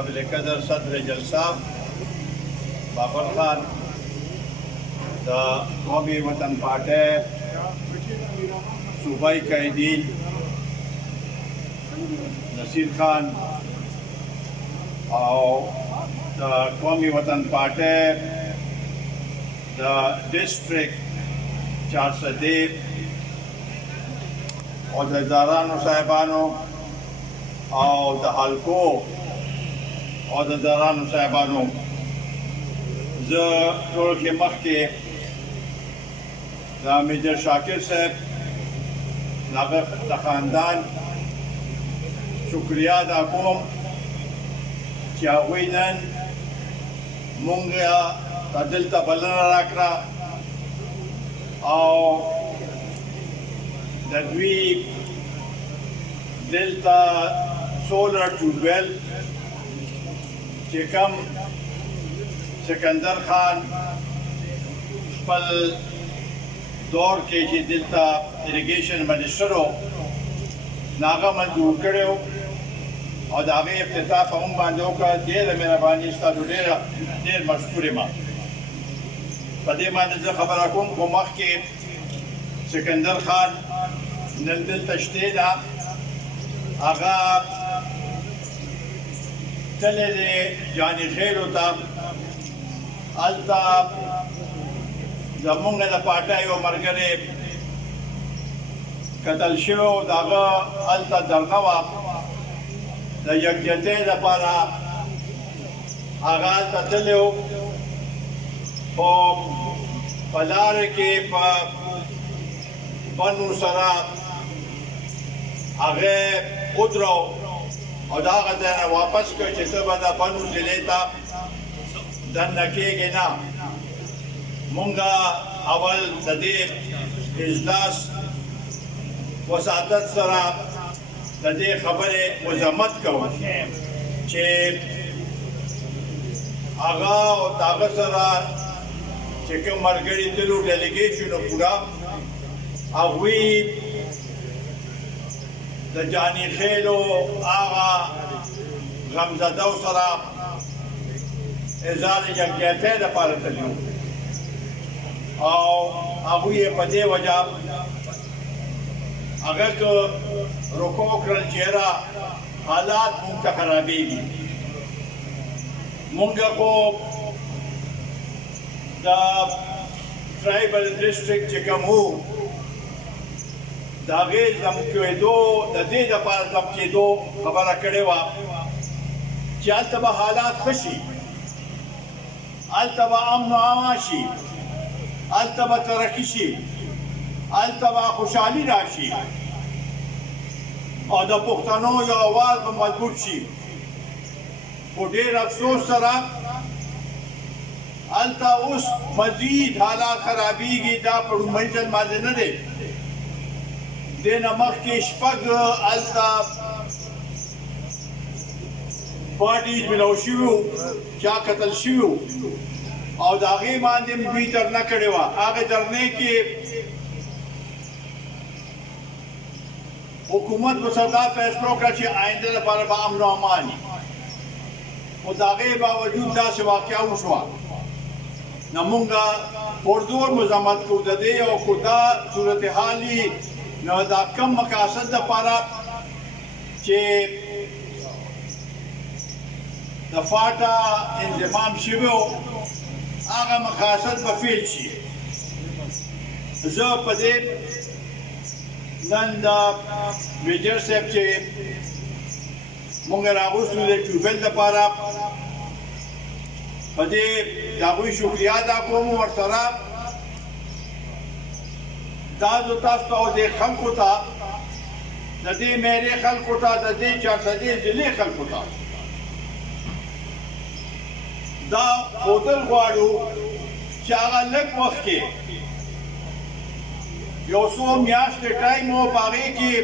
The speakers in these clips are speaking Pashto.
قابل قدر صدر جلسہ بابر خان دا قومی وطن پارٹی صوبائی قائدین نصیر خان اور دا قومی وطن پارٹی دا ڈسٹرکٹ چارسدہ عہدیداروں صاحبانوں اور دا حلقو عہدیداروں صاحبانوں ټول کې مخکې دا میجر شاکر صاحب هغه د خاندان شکریا ادا کوم چې هغوی نن مونږ ته دلته بلنه راکړه او د دوی دلته سولر ټیوبویل چې کوم سکندر خان خپل دور کې چې دلته اریګیشن منسټر و هغه منظور کړی و او د هغې افتتاح په موږ باندې وکړه. ډېره مهرباني ستاسو ډېر مشکور یم. په دې باندې زه خبره کوم خو مخکې سکندر خان نن دلته شتې ده هغه تللی دی جاني خیلو ته هلته زمونږ د پارټۍ یو ملګری قتل شوی و د هغه هلته درنه وه د یکجهتۍ لپاره هغه هلته تللی و خو په لاره کې په بنو سره هغه ودرو او د هغه ځای نه واپس کړ چې ته به د بنو ضلعې ته دننه کېږې نه. مونږ اول د دې اجلاس وساتت سره د دې خبرې مذمت کوو چې هغه او د هغه سره چې کوم ملګري تلو ډیلیګیشن پوره هغوی د جاني خیلو هغه غمزدو سره اظهار یکجهتۍ لپاره تللي او هغوی یې په دې وجه هغه که رکو کړل چې یاره حالات مونږ ته خرابېږي. مونږ خو د ټرایبل ډسټرکټ چې کوم وو د هغې ضم کېدو د دې دپاره ضم کېدو خبره کړې وه چې هلته به حالات ښه شي، هلته به امن و امان شي، هلته به ترقي شي، هلته به خوشحالي راشي او د پښتنو یو اواز به مضبوط شي. خو ډېر افسوس سره هلته اوس مزید حالات خرابېږي. دا په لومړي ځل باندې نه دی، دې نه مخکې شپږ هلته پارټیز ملو شوي وو، چا قتل شوي وو او د هغې باندې هم دوی درنه کړې وه. هغې درنې کې حکومت به سره دا فیصله وکړه چې آینده لپاره به امن و امان وي، خو د هغې باوجود داسې واقعه وشوه. نو مونږ پرزور مذمت کوو د دې او خو دا صورتحال وي نو دا کم مقاصد دپاره چې د فاټا انضمام شوی و هغه مقاصد به فیل شي. زه په دې نن د میجر صاحب چې مونږ راغوښتو د ټیوبویل دپاره په دې د هغوی شکریا ادا کوم. ورسره دا زه تاسو ته او دې خلکو ته د دې میرې خلکو ته د دې چارسدې ضلعې خلکو ته دا ښودل غواړو چې هغه لږ وخت کې یو څو میاشتې ټایم و په هغې کې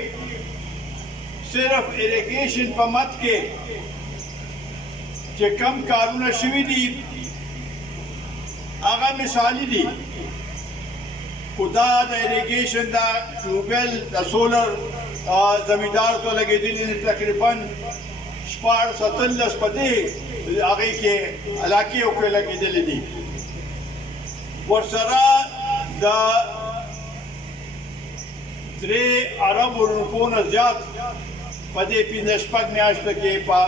صرف اریګیشن په مد کې چې کم کارونه شوي دي هغه مثالي دي. خو دا د اریګیشن دا ټیوبویل د سولر زمیندارو ته لګېدلي دي تقریبا 14 شپاړس اتلس په دې هغې کې علاقې او کې لګېدلې دي. ورسره د 3 اربو روپو نه زیات په دې 15 میاشتو کې په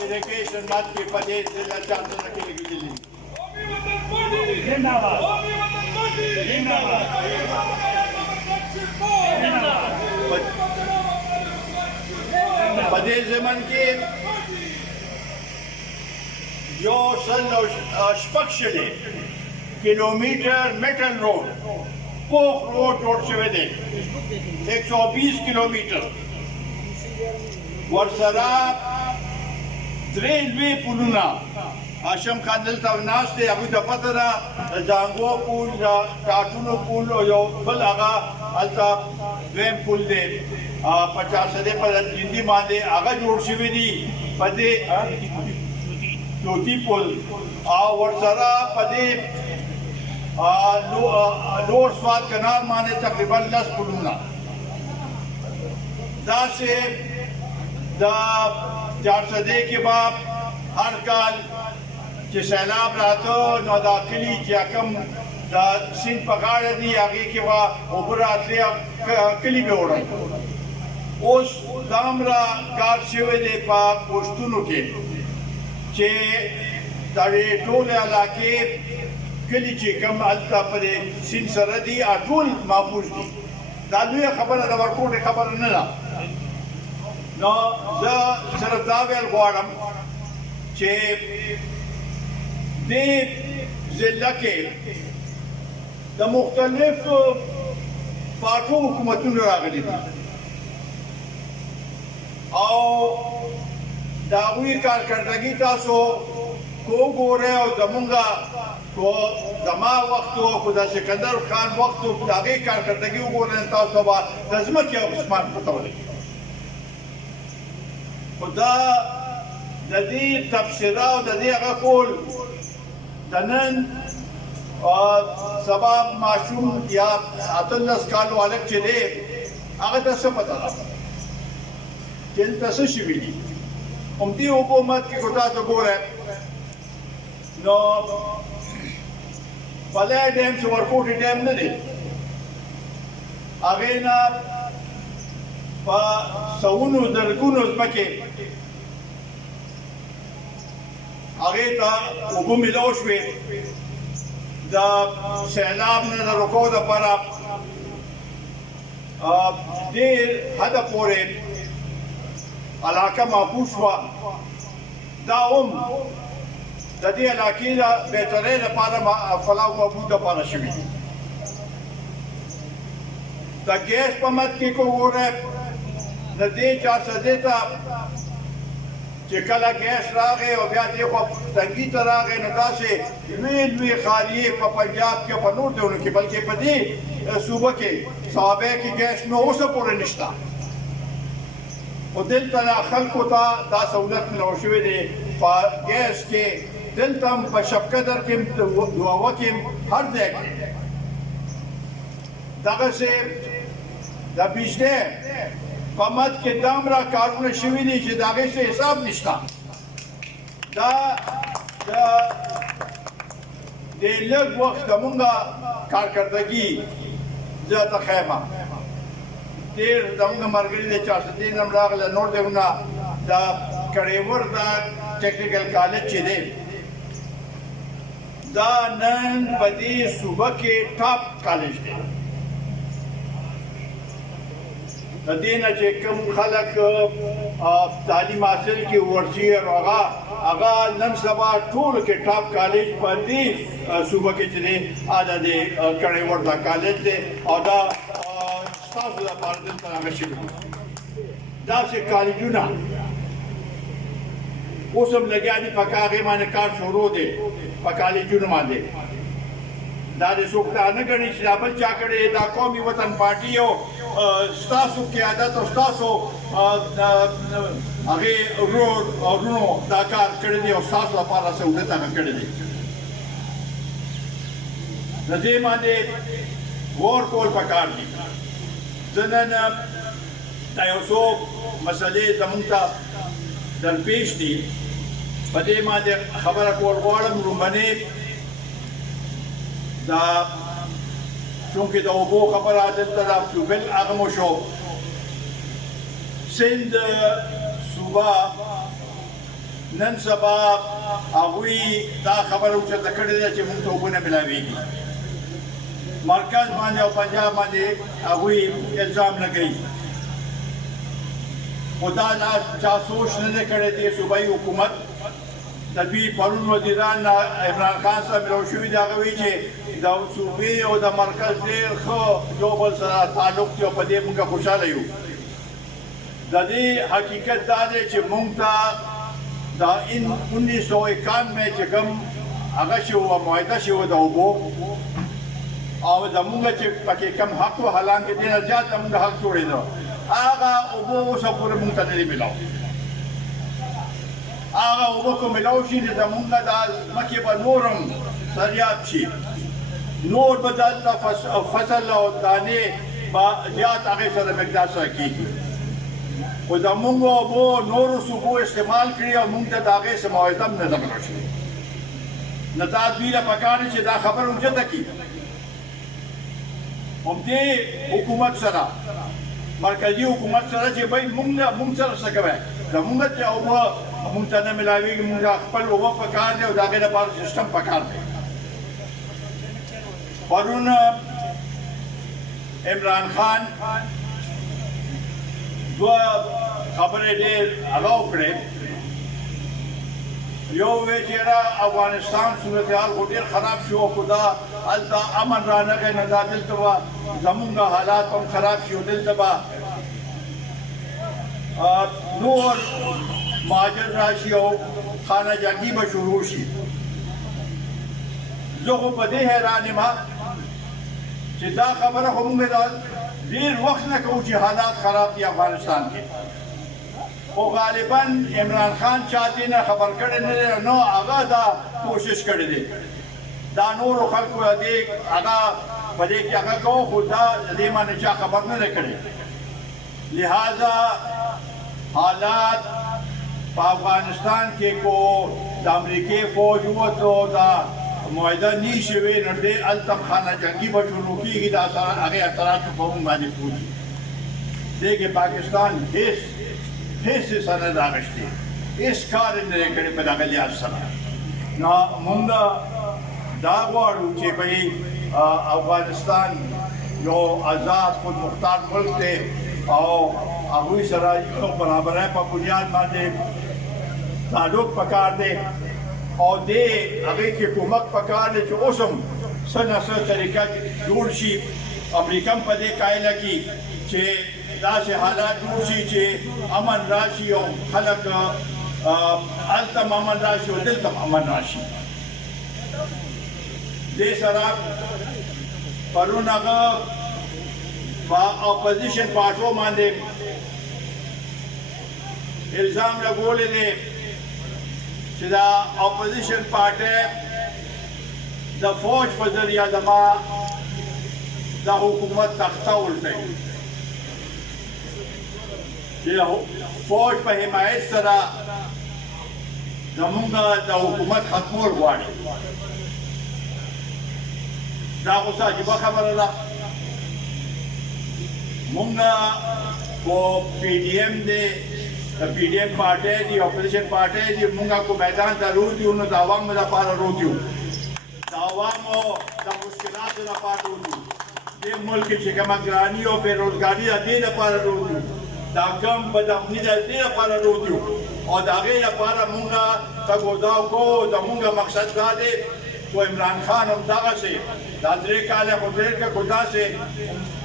اریګیشن مات کې په دې ضلع چارسدہ کې لګېدلې دي. په دې زمن کې 106 کیلومیټر میټل روډ پوخ روډ جوړ شوی دی 120 کیلومیټر. ورسره 3 لوی پلونه هاشم خان دلته ناست دی، هغوی ته پته ده د جانګو پل، د ټاټونو پل او یو بل هغه هلته دویم پل دی په چارسدې په تنگي باندې هغه جوړ شوي دي په دې چوتي پل. او ورسره په دې لوړ سوات کنار باندې تقریبا 10 پلونه. داسې د چارسدې کې به هر کال چې سیلاب راته نو دا کلي چې کوم د سیند په غاړه دي هغې کې به اوبه راتلې کلي به وړی. اوس دا همره کار شوی دی په پوسټونو کې چې دا ټولې علاقې کلي چې کوم هلته په دې سیند سره دي ټول محفوظ دي. دا لویه خبره د ورکوټې خبره نه ده. نو زه صرف دا ویل غواړم چې دې ضلع کې د مختلفو پارټو حکومتونه راغلي دي او د هغوی کارکردګي تاسو وګورئ او زمونږه زما وخت و خو د سکندر خان وخت و د هغې کارکردګي وګورئ تاسو به د ځمکې او اسمان پته ولګي. خو دا د دې تبصره او د دې هغه کول د نن سبا ماشوم یا 18 کالو هلک چې دی هغه ته څه پته ده چې دلته څه شوي دي. همدې حکومت کې که تاسو ګورئ نو پلی ډیم چې ورکوټې ډیم نه دی هغې نه په سوونو زرګونو ځمکې هغې ته اوبه میلاو شوې د سیلاب نه د رکو دپاره ډېر حده پورې علاقه محفوظ شوه. دا هم د دې علاقې د بهترۍ لپاره فلاح و بهبود دپاره شوي دي. د ګیس په مد کې که وګورئ د دې چارسدې ته چې کله ګیس راغی او بیا دې خوا تنګي ته راغی نو داسې لوی لوی خالیې په پنجاب کې په نور ځایونو کې بلکې په دې صوبه کې صحابه کې ګیس نو اوسه پورې نشته. خو دلته خلکو ته دا سهولت ملو شوی دی په ګیس کې دلته هم په شبقدر کې دوه کې هر ځای کې دغسې د بجلی په مد کې دومره کارونه شوي دي چې د هغې څه حساب نشته. دا د دې لږ وخت زمونږه کارکردګي زه ته ښیم. ډېر زمونږ ملګري د چارسدې نه هم راغله نور ځایونه د کړېور د ټیکنیکل کالج چې دی دا نن په دې صوبه کې ټاپ کالج دی. د دې نه چې کوم خلک تعلیم حاصل کړي ورشي او هغه نن سبا ټولو کې ټاپ کالج په دې صوبه کې چې دی دا د کړېور دا کالج دی او دا ستاسو لپاره دلته هغه شوي داسې کالجونه اوس هم لګیا دي په هغې باندې کار شروع دی په کالجونو باندې. دا دې څوک دا نه ګڼي چې دا بل چا کړی دا قومي وطن پارټي او ستاسو قیادت او ستاسو هغې ورونو دا کار کړی دی او ستاسو لپاره سهولت هغه کړی دی. د دې باندې غور کول پکار دي. زه نن دا یو څو مسلې زموږ ته درپیش دي په دې باندې خبره کول غواړم. لومړنۍ دا چونکې د اوبو خبره دلته د اکتوبر هغه مو شو سند صوبه نن سبا هغوی دا خبره اوچته کړې ده چې موږ ته اوبه نه ملاوېږي. مرکز باندې او پنجاب باندې هغوی الزام لګوي، خو دا چا سوچ نه دی کړی دی. صوبایي حکومت د دوی پرون وزیران عمران خان سره ملو شوي دي، هغه وایي چې د صوبې او د مرکز ډېر ښه یو بل سره تعلق دی او په دې موږ خوشحاله یو. د دې حقیقت دا دی چې موږ ته دا 1991 چې کوم هغه شوی وه معاهده شوې وه د اوبو او زمونږ چې پکې کم حق و حالانکې دې نه زیات زمونږ حق جوړېده، هغه اوبه اوسه پورې مونږ ته نه دي میلاو. هغه اوبه که میلاو شي نو زمونږ دا ځمکې به نور هم سریاب شي، نور به دلته فصل او دانې به زیات هغې سره مقدار سره کېږي. خو زمونږ اوبو نورو صوبو استعمال کړي او مونږ ته د هغې څه معاوضه هم نه ده ملو شوې. نو دا دوی له پکار دی چې دا خبره اوچته کړي. همدې حکومت سره مرکزي حکومت سره چې بھائی مونږ سره څه کوئ، زمونږ چې اوبه مونږ ته نه میلاوېږي، مونږ خپل اوبه پکار دی او د هغې لپاره سیسټم پکار دی. پرون عمران خان دوه خبرې ډېر هغه وکړې. یو وی چې افغانستان صورتحال خو ډېر خراب شو، خو دا هلته امن رانغی نو دا دلته به زمونږ حالات هم خراب شي او دلته به نور مهاجر راشي او خانه جنګي به شروع شي. زه خو په دې حیران یم چې دا خبره خو موږ ډېر وخت نه کوو چې حالات خراب دي افغانستان کې، خو غالبا عمران خان چا دې نه خبر کړی نه دی، نو هغه دا کوشش کړی دی دا نورو خلکو دې هغه په دې کې هغه کوو، خو دا دې باندې چا خبر نه دی کړی. لہذا حالات په افغانستان کې کو د امریکې فوج ووتو دا معاهده نه شوې نو دې هلته خانه جنګي به شروع کېږي، د هغې اثراتو په موږ باندې پوهېږي. دې کې پاکستان هیڅ څه نه ده اخیستې، هیڅ کار یې نه دی کړی په دغه لحاظ سره. نو موږ دا غواړو چې بھئی افغانستان یو آزاد خود مختار ملک دی او هغوی سره یو برابرۍ په بنیاد باندې تعلق پکار دی او دې هغې کې کومک پکار دی چې اوس هم څه نه څه طریقه جوړ شي. امریکا هم په دې قایله کي چې داسې حالات جوړ شي چې امن راشي او خلک هلته هم امن راشي او دلته هم امن راشي. دې سره پرون هغه په اپوزیشن پارټو باندې الزام لګولی دی چې دا اپوزیشن پارټۍ د فوج په ذریعه زما د حکومت تخته الټوي، چې فوج په حمایت سره زمونږ د حکومت ختمول غواړي. دا خو څه عجیبه خبره ده. مونږ کو پی ډي ایم دی، د پی ډي ایم پارټۍ دی، اپوزیشن پارټۍ دی، مونږ کو میدان ته روت یو نو د عوامو لپاره روت یو، د عوامو د مشکلاتو لپاره روت یو، دې ملک چې کومه ګراني او بېروزګاري ده دې لپاره روت یو، دا کم بدامني ده دې لپاره روت یو او د هغې لپاره مونږ تګ و دا کوو. زمونږ مقصد دا دی خو عمران خان هم دغسې دا 3 کاله خو ډېر که خو داسې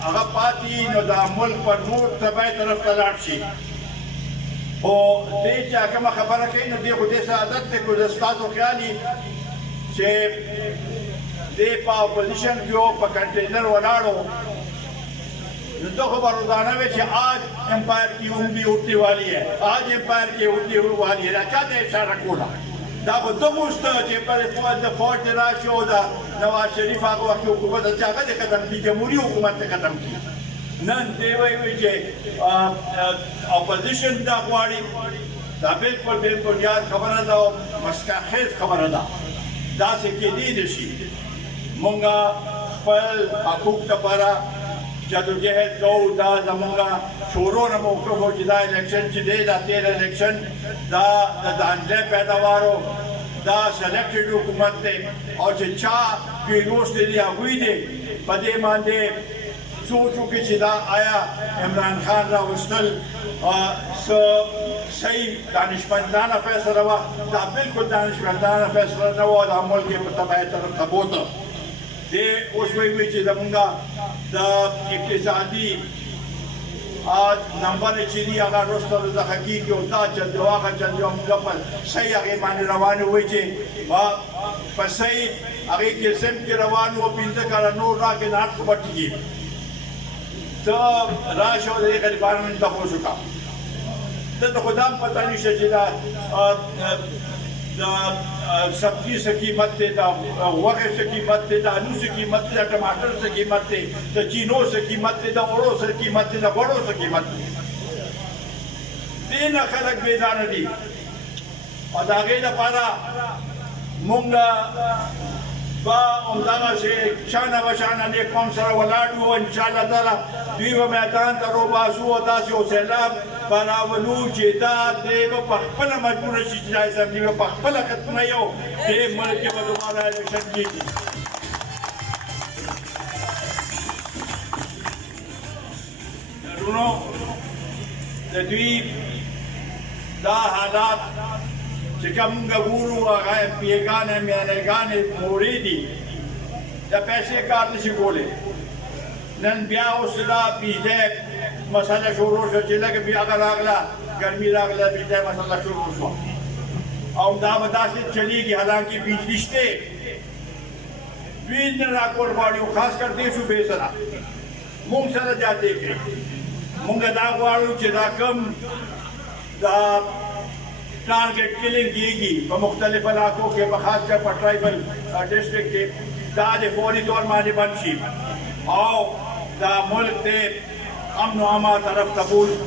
هغه پاتې نو دا ملک پر نور تبعی طرف ته لاړ شي. خو دې چې کومه خبره کوي نو دې خو دې څه عادت دی، خو د ستاسو خیال وي چې دې په اپوزیشن کې و په کنټینر ولاړو نو ته خو به روزانه وې چې آج امپایر کی انگلی اٹھنے والی ہے، آج امپایر کی انگلی والی ہے. دا چا ته اشاره کوله؟ دا خو ته غوښته چې د فوج دې راشي او د نواز شریف هغه وخت حکومت چې هغه دې ختم کړي، جمهوري حکومت دې ختم کړي. نن دې وایي چې اپوزیشن دا غواړي دا بالکل بے بنیاد خبره ده او مسکاخیز خبره ده. داسې کېدی نه شي. مونږ خپل حقوق دپاره جدوجہد کوو. دا زمونږ شروع نه مو وکړو چې دا الیکشن چې دی دا تېر الیکشن دا د دانګلې پیداوارو دا سلیکټډ حکومت دی او چې چا پیروز دی هغوی دی په دې باندې سوچ وکړي چې دا آیا عمران خان راوستل صحیح دانشمندانه فیصله وه. دا بالکل دانشمندانه فیصله نه وه. دا ملک یې په تباهۍ طرف ته بوته. دی اوس وایي چې زمونږ د اقتصادي نمبر چې دي هغه وروسته رضخه کېږي او دا چل دی او هغه چل دی او موږ په صحیح هغې باندې روان وایي چې په صحیح هغې کې سم کې روان وو 15 کاله نور راکړې نه هر څه به ټیکېږي. ته راشه او د دې غریبانو نه تپوس وکړه. دلته خو دا هم پته نشته چې دا د سبزي څه قیمت دی، د غوښې څه قیمت دی، د الو څه قیمت دی، د ټماټر څه قیمت دی، د چینو څه قیمت دی، د غوړو څه قیمت دی، د غوړو څه قیمت دی. دې نه خلک بیزاره دي او د هغې دپاره مونږ به همدغسې شانه بشانه دې قوم سره ولاړ یو. انشاءالله تعالی دوی به میدان ته روباسو او داسې یو سیلاب به راولو چې دا دی به په خپله مجبوره شي چې دا اسمبلي به په خپله ختموي او دې ملک کې به دوباره الیکشن کېږي. ورونو د دوی دا حالات چې کوم موږ ګورو هغه ایم پي ګانې میانېګانې مورې دي د پیسې کار نشي کولی. نن بیا اوس دا بجلی مسله شروع شوه چې لږ بیا هغه راغله ګرمي راغله بجلی مسله شروع شوه او دا به داسې چلیږي حالانکې بجلي شته. دوی نه راکول غواړي او خاص کر دې صوبې سره مونږ سره جاتې کړي. مونږ دا غواړو چې دا کم دا ټارګټ کلینګ کېږي په مختلفو علاقو کې په خاص کر په ټرایبل ډسټرکټ کې دا د فوري طور باندې بند شي او دا ملک ته امن و امان طرف ته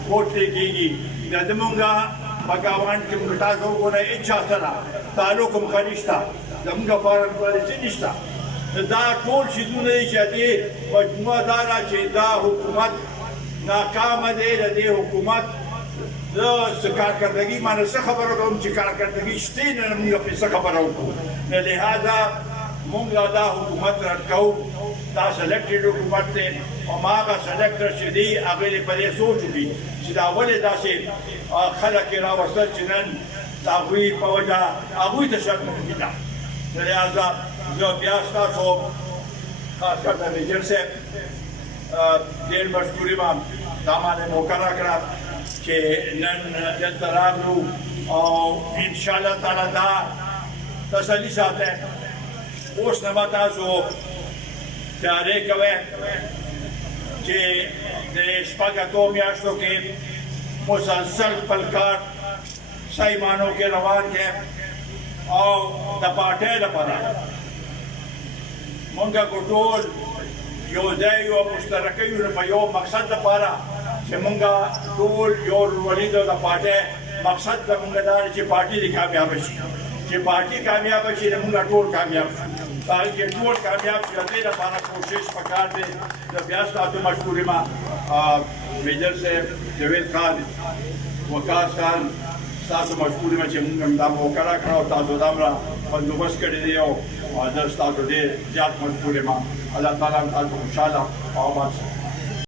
بوتلی کېږي. دا زمونږ په ګاونډ کې موږ تاسو وګورئ هېچا سره تعلق هم ښه نشته، زمونږ فارن پالیسي نشته. دا ټول شیزونه دي چې دې مجموعه دا ده چې دا حکومت ناکامه دی. د دې حکومت زه څه کارکردګي مانه څه خبره کوم چې کارکردګي شته نه موږ پرې څه خبره وکړو. نو لهذا مونږ دا حکومت رد کوو. دا سلیکټډ حکومت دی او هماغه سلیکټر چې دی هغې دې په دې سوچ وکړي چې دا ولې داسې خلک یې راوستل چې نن د هغوی په وجه هغوی ته شک ممکن ده. لهذا زه بیا ستاسو خاص کر د میجر صاحب ډېر مشکور یم دا مانې موقع راکړه چې نن دلته راغلو او انشاءالله تعالی دا تسلي ساتئ. اوس نه به تاسو تیاری کوئ چې د شپږ اتو میاشتو کې مسلسل خپل کار صحیح معنو کې روان کړئ او د پارټۍ لپاره مونږ ټول یو ځای یو مشترکه یو په یو مقصد لپاره چې مونږ ټول یو ورولي د پارټۍ مقصد زمونږ دا دی چې پارټي دې کامیابه شي. چې پارټي کامیابه شي نو مونږ ټول کامیاب شو. چې ټول کامیاب شي د دې لپاره کوشش پکار دی. زه بیا ستاسو مشکور یم میجر صاحب، جاوید خان، وقاص خان، ستاسو مشکور یم چې مونږ دا موقع راکړه او تاسو دا همره بندوبست کړی دی او زه ستاسو ډېر زیات مشکور یم. الله تعالی تاسو خوشحاله او آباد